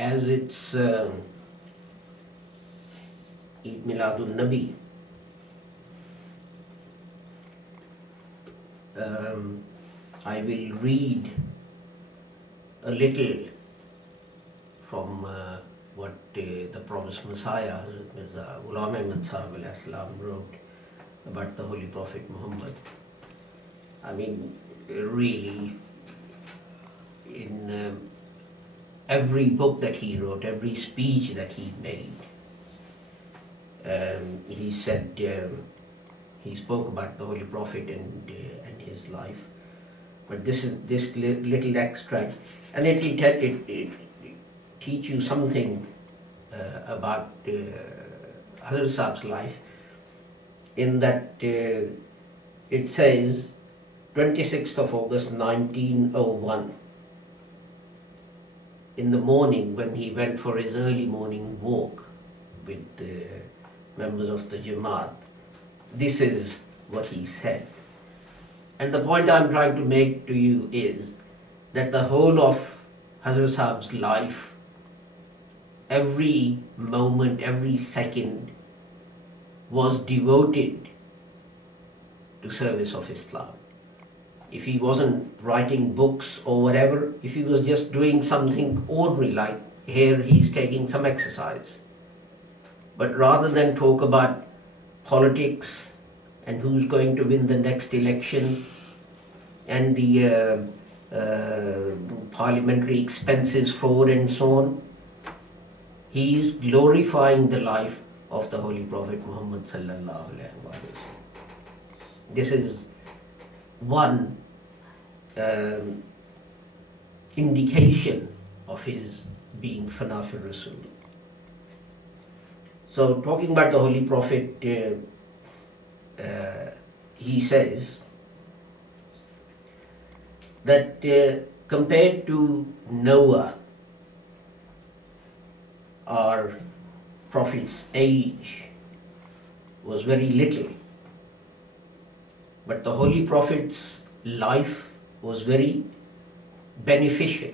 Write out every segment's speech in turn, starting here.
as it's Eid Miladun Nabi, I will read a little from what the promised Messiah, Hazrat Mirza Ghulam Ahmad Sahib alayhi salam, wrote about the Holy Prophet Muhammad. I mean, really, in every book that he wrote, every speech that he made, he said, he spoke about the Holy Prophet and his life. But this little extract, and it will teach you something about Hazrat Sahib's life, in that it says 26th of August 1901, in the morning when he went for his early morning walk with the members of the Jamaat, this is what he said. And the point I'm trying to make to you is that the whole of Hazrat Sahib's life, every moment, every second, was devoted to service of Islam. If he wasn't writing books or whatever, if he was just doing something ordinary, like here he's taking some exercise, but rather than talk about politics and who's going to win the next election and the parliamentary expenses fraud and so on, he's glorifying the life of the Holy Prophet Muhammad sallallahu alaihi wasallam. This is one indication of his being Fana fi Rasul. So, talking about the Holy Prophet, he says that compared to Noah, our Prophet's age was very little, but the Holy Prophet's life was very beneficial.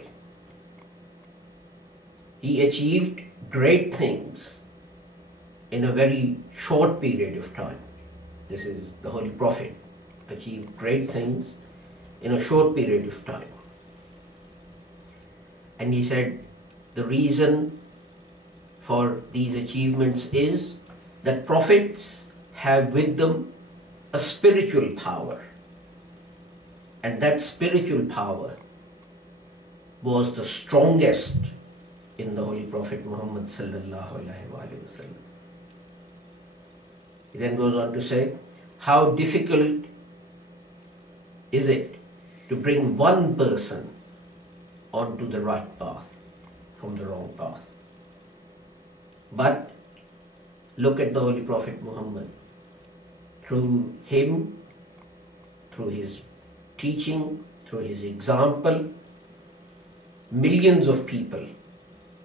He achieved great things in a very short period of time. This is the Holy Prophet achieved great things in a short period of time. And he said the reason for these achievements is that prophets have with them a spiritual power, and that spiritual power was the strongest in the Holy Prophet Muhammad sallallahu alaihi wasallam. He then goes on to say, how difficult is it to bring one person onto the right path from the wrong path. But look at the Holy Prophet Muhammad. Through him, through his teaching, through his example, millions of people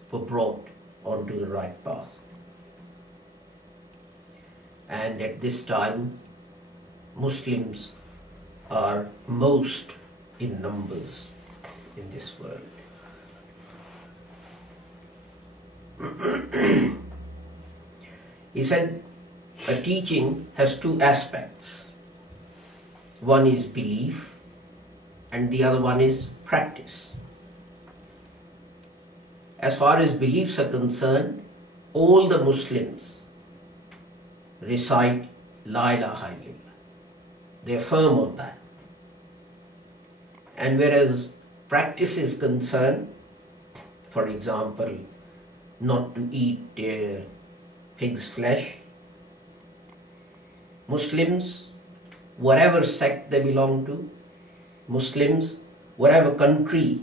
were brought onto the right path. And at this time, Muslims are most in numbers in this world. He said, a teaching has two aspects. One is belief and the other one is practice. As far as beliefs are concerned, all the Muslims recite La ilaha illallah. They are firm on that. And whereas practice is concerned, for example, not to eat pig's flesh, Muslims, whatever sect they belong to, Muslims, whatever country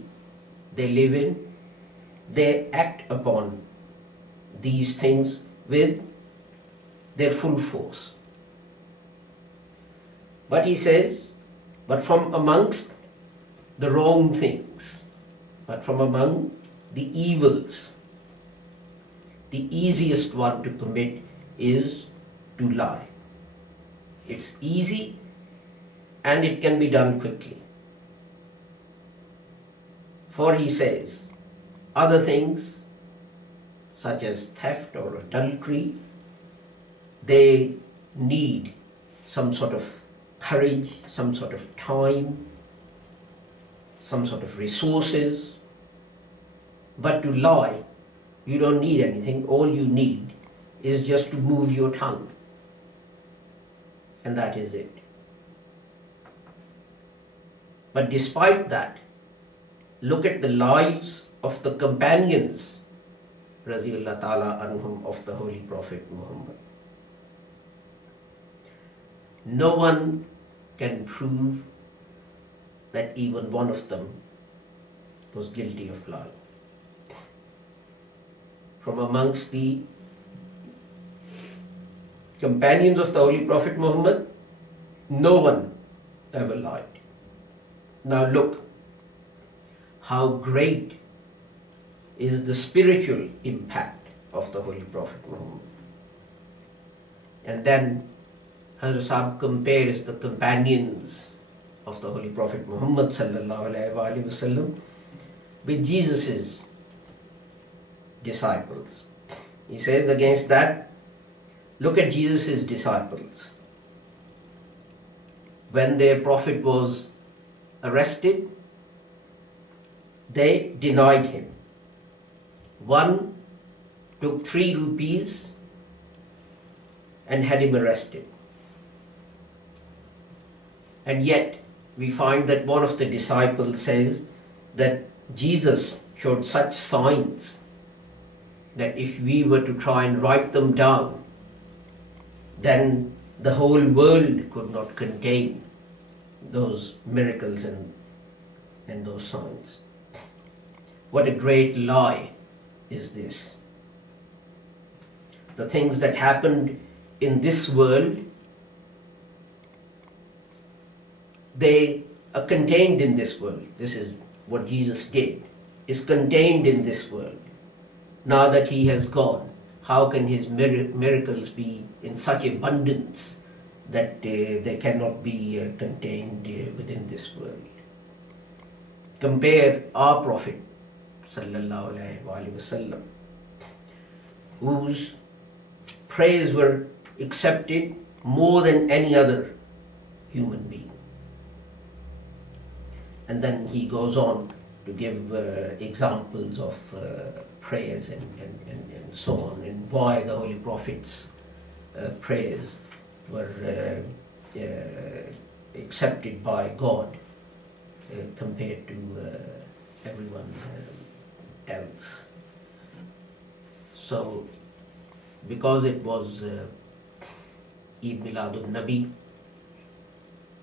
they live in, they act upon these things with their full force. But he says, but from amongst the wrong things, but from among the evils, the easiest one to commit is to lie. It's easy and it can be done quickly. For he says, other things such as theft or adultery, they need some sort of courage, some sort of time, some sort of resources. But to lie, you don't need anything. All you need is just to move your tongue. And that is it. But despite that, look at the lives of the companions, radiyallahu ta'ala anhum, of the Holy Prophet Muhammad. No one can prove that even one of them was guilty of lying. From amongst the companions of the Holy Prophet Muhammad, no one ever lied. Now look how great is the spiritual impact of the Holy Prophet Muhammad. And then Hazrat Sahib compares the companions of the Holy Prophet Muhammad sallallahu alaihi wasallam with Jesus's disciples. He says against that, look at Jesus's disciples. When their prophet was arrested, they denied him. One took 3 rupees and had him arrested. And yet we find that one of the disciples says that Jesus showed such signs that if we were to try and write them down, then the whole world could not contain those miracles and those signs. What a great lie is this. The things that happened in this world, they are contained in this world. This is what Jesus did, is contained in this world. Now that he has gone, how can his miracles be in such abundance that they cannot be contained within this world? Compare our Prophet sallallahu alaihi wasallam, whose prayers were accepted more than any other human being. And then he goes on to give examples of prayers and so on, and why the Holy Prophet's prayers were accepted by God compared to everyone else. So, because it was Eid Miladun Nabi,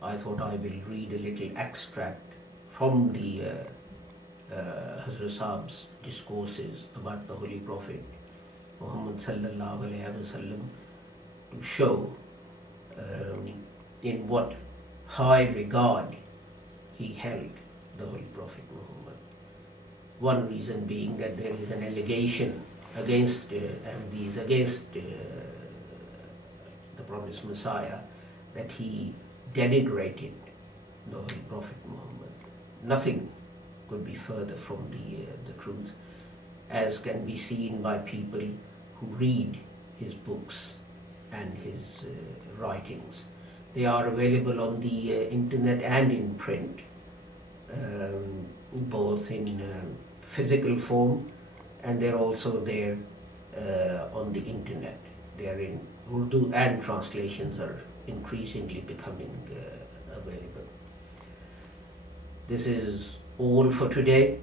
I thought I will read a little extract from the Hazrat Sahib's discourses about the Holy Prophet Muhammad sallallahu alaihi wasallam, to show in what high regard he held the Holy Prophet Muhammad. One reason being that there is an allegation against Ahmadis, against the promised Messiah, that he denigrated the Holy Prophet Muhammad. Nothing could be further from the truth, as can be seen by people who read his books and his writings. They are available on the internet and in print, both in physical form, and they're also there on the internet. They're in Urdu, and translations are increasingly becoming available. This is all for today.